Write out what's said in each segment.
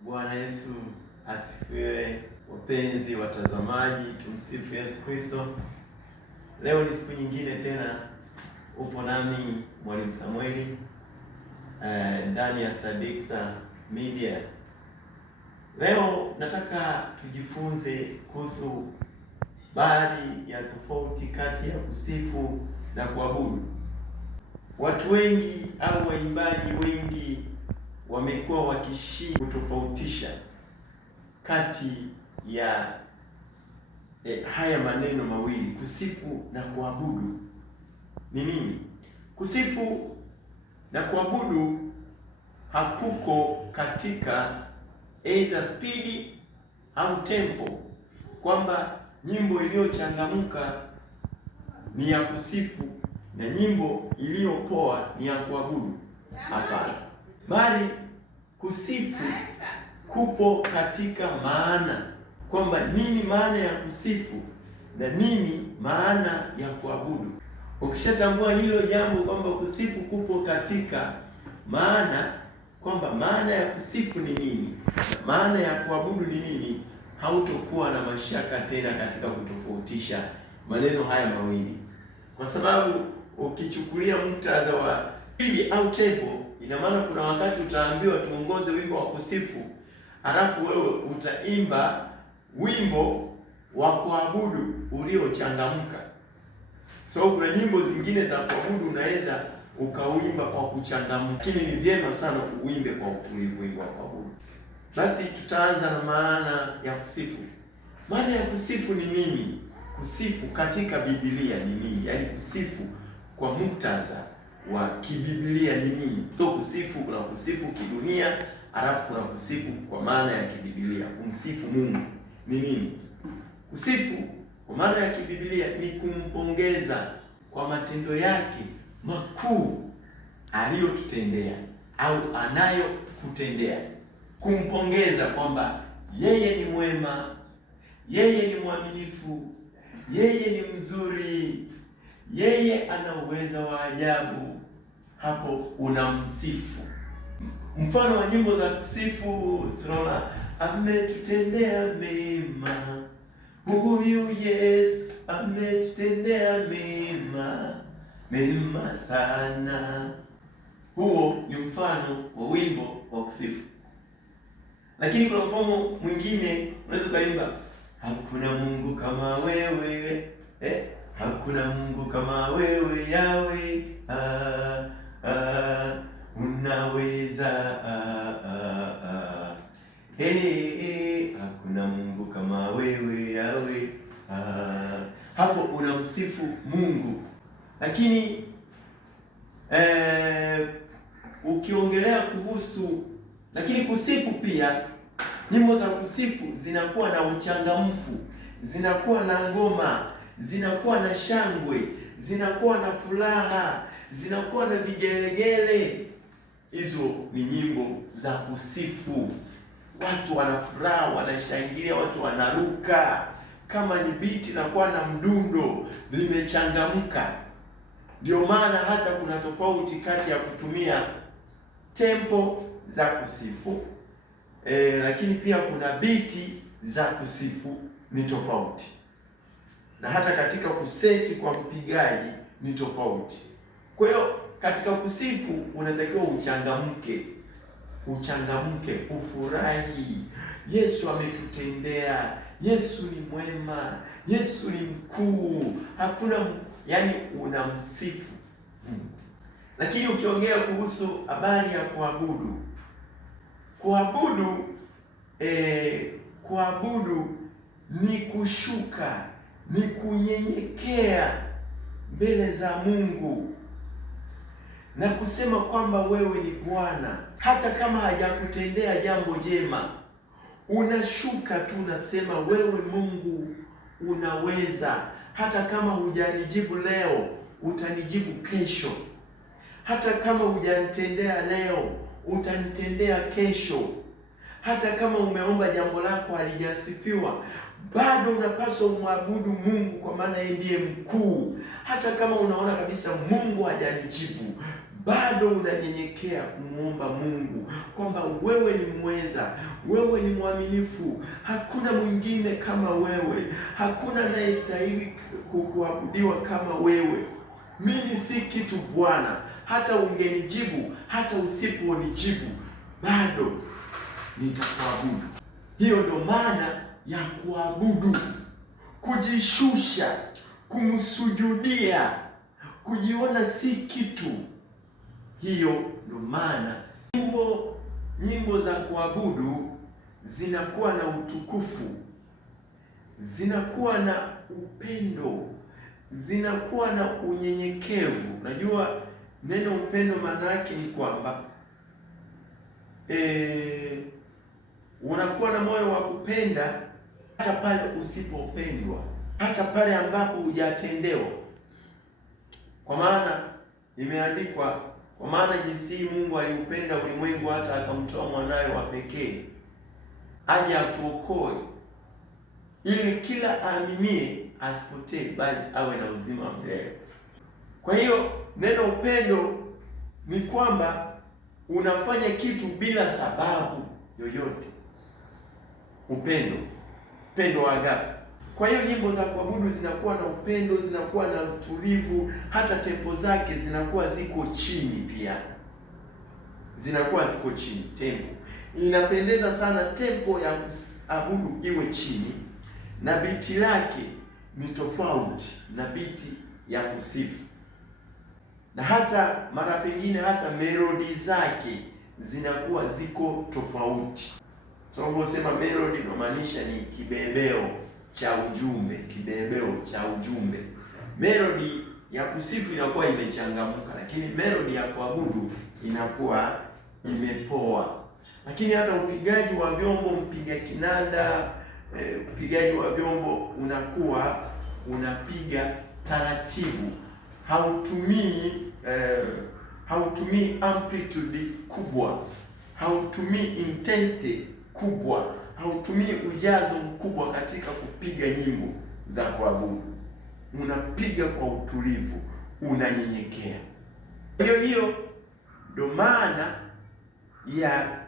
Bwana Yesu asifiwe. Wapenzi watazamaji, tumsifu Yesu Kristo. Leo ni siku nyingine tena, upo nami Mwalimu Samueli ndani ya Sadiksa Media. Leo nataka tujifunze kuhusu baadhi ya tofauti kati ya kusifu na kuabudu. Watu wengi au waimbaji wengi wamekuwa wakishindwa kutofautisha kati ya haya maneno mawili, kusifu na kuabudu. Ni nini? Kusifu na kuabudu hakuko katika either speed au tempo, kwamba nyimbo iliyochangamka ni ya kusifu na nyimbo iliyopoa ni ya kuabudu. Hapana, bali kusifu kupo katika maana, kwamba nini maana ya kusifu na nini maana ya kuabudu. Ukishatambua hilo jambo, kwamba kusifu kupo katika maana, kwamba maana ya kusifu ni nini, maana ya kuabudu ni nini, hautokuwa na mashaka tena katika kutofautisha maneno haya mawili, kwa sababu ukichukulia muktadha wa pili au tempo, ina maana kuna wakati utaambiwa tuongoze wimbo wa kusifu, halafu wewe utaimba wimbo wa kuabudu uliochangamka. So kuna nyimbo zingine za kuabudu unaweza ukauimba kwa kuchangamka, lakini ni vyema sana uimbe kwa utulivu wimbo wa kuabudu. Basi tutaanza na maana ya kusifu. Maana ya kusifu ni nini? Kusifu katika Biblia ni nini? Yaani kusifu kwa muktadha wa kiBiblia ni nini? To kusifu, kuna kusifu kidunia, halafu kuna kusifu kwa maana ya kiBiblia. Kumsifu Mungu ni nini? Kusifu kwa maana ya kiBiblia ni kumpongeza kwa matendo yake makuu aliyotutendea au anayokutendea. Kumpongeza kwamba yeye ni mwema, yeye ni mwaminifu, yeye ni mzuri, yeye ana uwezo wa ajabu. Hapo unamsifu. Mfano wa nyimbo za kusifu tunaona, ametutendea mema, huyu Yesu ametutendea mema, mema sana. Huo ni mfano wa wimbo wa kusifu. Lakini kuna mfano mwingine, unaweza ukaimba, hakuna Mungu kama wewe, hakuna Mungu kama wewe Yawe, unaweza, hakuna Mungu kama wewe Yawe. Hapo unamsifu Mungu. Lakini ukiongelea kuhusu, lakini kusifu pia, nyimbo za kusifu zinakuwa na uchangamfu, zinakuwa na ngoma, zinakuwa na shangwe, zinakuwa na furaha, zinakuwa na vigelegele. Hizo ni nyimbo za kusifu. Watu wana furaha, wanashangilia, watu wanaruka. Kama ni biti nakuwa na mdundo, limechangamka. Ndio maana hata kuna tofauti kati ya kutumia tempo za kusifu, lakini pia kuna biti za kusifu, ni tofauti. Na hata katika kuseti kwa mpigaji ni tofauti. Kwa hiyo katika kusifu unatakiwa uchangamke, ufurahi. Yesu ametutendea, Yesu ni mwema, Yesu ni mkuu. Hakuna, yani unamsifu. Lakini ukiongea kuhusu habari ya kuabudu ni kushuka, ni kunyenyekea mbele za Mungu na kusema kwamba wewe ni Bwana. Hata kama hajakutendea jambo jema, unashuka tu, unasema wewe Mungu unaweza. Hata kama hujanijibu leo, utanijibu kesho. Hata kama hujanitendea leo, utanitendea kesho. Hata kama umeomba jambo lako halijasifiwa, bado unapaswa umwabudu Mungu, kwa maana yeye ndiye mkuu. Hata kama unaona kabisa Mungu hajanijibu, bado unanyenyekea kumwomba Mungu kwamba wewe ni mweza, wewe ni mwaminifu, hakuna mwingine kama wewe, hakuna anayestahili kuabudiwa kama wewe. Mimi si kitu Bwana, hata ungenijibu, hata usiponijibu, bado nitakuabudu. Hiyo ndo maana ya kuabudu, kujishusha, kumsujudia, kujiona si kitu. Hiyo ndo maana nyimbo za kuabudu zinakuwa na utukufu, zinakuwa na upendo, zinakuwa na unyenyekevu. Najua neno upendo maana yake ni kwamba unakuwa na moyo wa kupenda hata pale usipopendwa, hata pale ambapo hujatendewa. Kwa maana imeandikwa, kwa maana jinsi Mungu aliupenda ulimwengu hata akamtoa mwanawe wa pekee aje atuokoe, ili kila aaminie asipotee, bali awe na uzima wa milele. Kwa hiyo neno upendo ni kwamba unafanya kitu bila sababu yoyote. Upendo wa agape. Kwa hiyo nyimbo za kuabudu zinakuwa na upendo, zinakuwa na utulivu, hata tempo zake zinakuwa ziko chini pia. Zinakuwa ziko chini tempo. Inapendeza sana tempo ya kuabudu iwe chini, na biti lake ni tofauti na biti ya kusifu. Na hata mara pengine hata melodi zake zinakuwa ziko tofauti. Tunaposema melody inamaanisha ni kibebeo cha ujumbe. Melody ya kusifu inakuwa imechangamka, lakini melody ya kuabudu inakuwa imepoa. Lakini hata upigaji wa vyombo, mpiga kinanda, upigaji wa vyombo unakuwa unapiga taratibu, hautumii amplitude kubwa, hautumii intensity kubwa, hautumii ujazo mkubwa katika kupiga nyimbo za kuabudu. Unapiga kwa utulivu, unanyenyekea. Hiyo ndo maana ya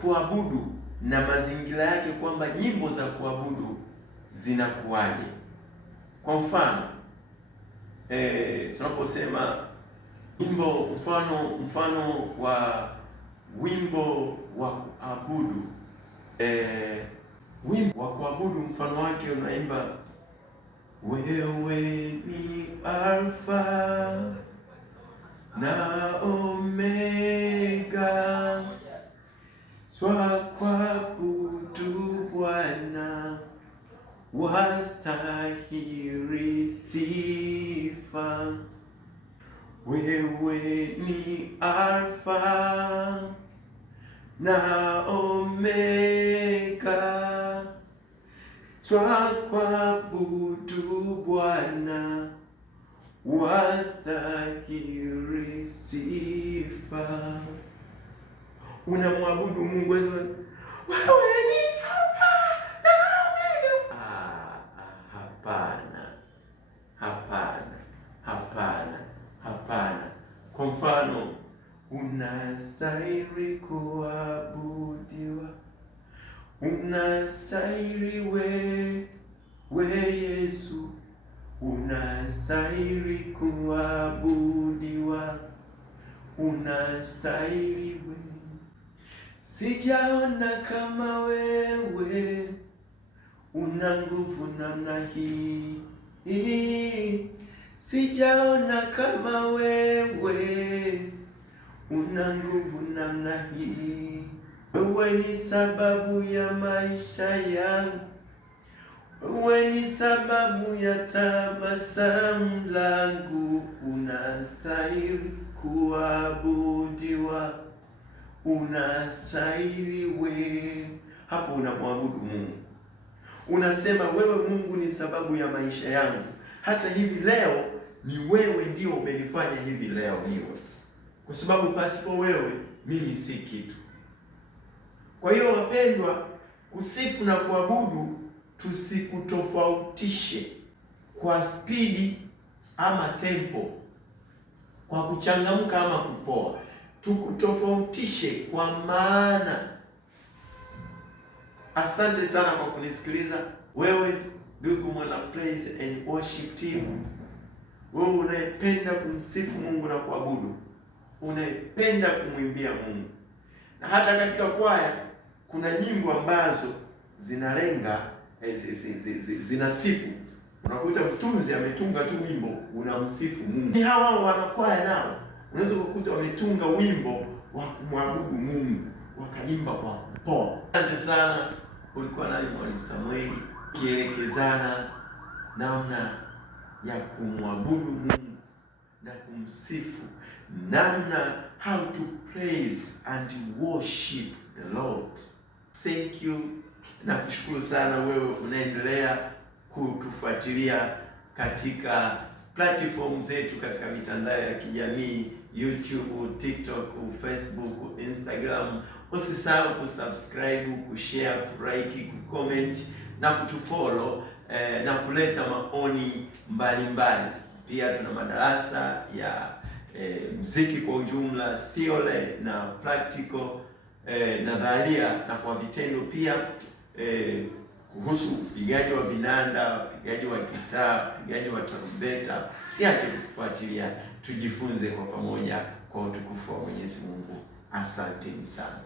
kuabudu na mazingira yake, kwamba nyimbo za kuabudu zinakuwaje. Kwa mfano tunaposema wimbo, mfano wa wimbo wa kuabudu, wimbo wa kuabudu mfano wake unaimba, wewe ni Alfa na Omega, twakuabudu Bwana, wastahili sifa. Wewe ni Alfa na Omega, twakuabudu Bwana, wastahili sifa. Unamwabudu Mungu, wewe ni Alfa na Omega. Hapana. Kwa mfano, unastahili kuabudiwa, unastahili we Yesu, unastahili kuabudiwa, unastahili we. Sijaona kama wewe, una nguvu namna hii. Sijaona kama wewe, una nguvu namna hii. Wewe ni sababu ya maisha yangu, wewe ni sababu ya tabasamu langu. Unastahili kuabudiwa, unastahili we. Hapo unamwabudu Mungu, unasema wewe Mungu ni sababu ya maisha yangu. Hata hivi leo ni wewe ndio umenifanya hivi leo niwe, kwa sababu pasipo wewe mimi si kitu. Kwa hiyo wapendwa, kusifu na kuabudu tusikutofautishe kwa spidi ama tempo. kwa kuchangamka ama kupoa. Tukutofautishe kwa maana. Asante sana kwa kunisikiliza. Wewe ndugu mwana praise and worship team, wewe unayependa kumsifu Mungu na kuabudu, unayependa kumwimbia Mungu, na hata katika kwaya kuna nyimbo ambazo zinalenga zinasifu. Unakuta mtunzi ametunga tu wimbo unamsifu Mungu. Ni hawa wanakwaya nao unaweza kukuta wametunga wimbo wa kumwabudu Mungu, wakaimba kwa poa. Asante sana. Ulikuwa nami Mwalimu Samueli, kielekezana namna ya kumwabudu Mungu na kumsifu, namna how to praise and worship the Lord. Thank you. Nakushukuru sana wewe unaendelea kutufuatilia katika platform zetu, katika mitandao ya kijamii, YouTube, TikTok, Facebook, Instagram. Usisahau kusubscribe, kushare, kulike, kucomment na kutufollow na kuleta maoni mbalimbali. Pia tuna madarasa ya muziki kwa ujumla, theory na practical, nadharia na kwa vitendo pia, kuhusu upigaji wa vinanda, upigaji wa gitaa, upigaji wa tarumbeta. Siache kutufuatilia, tujifunze kwa pamoja kwa utukufu wa Mwenyezi Mungu. Asanteni sana.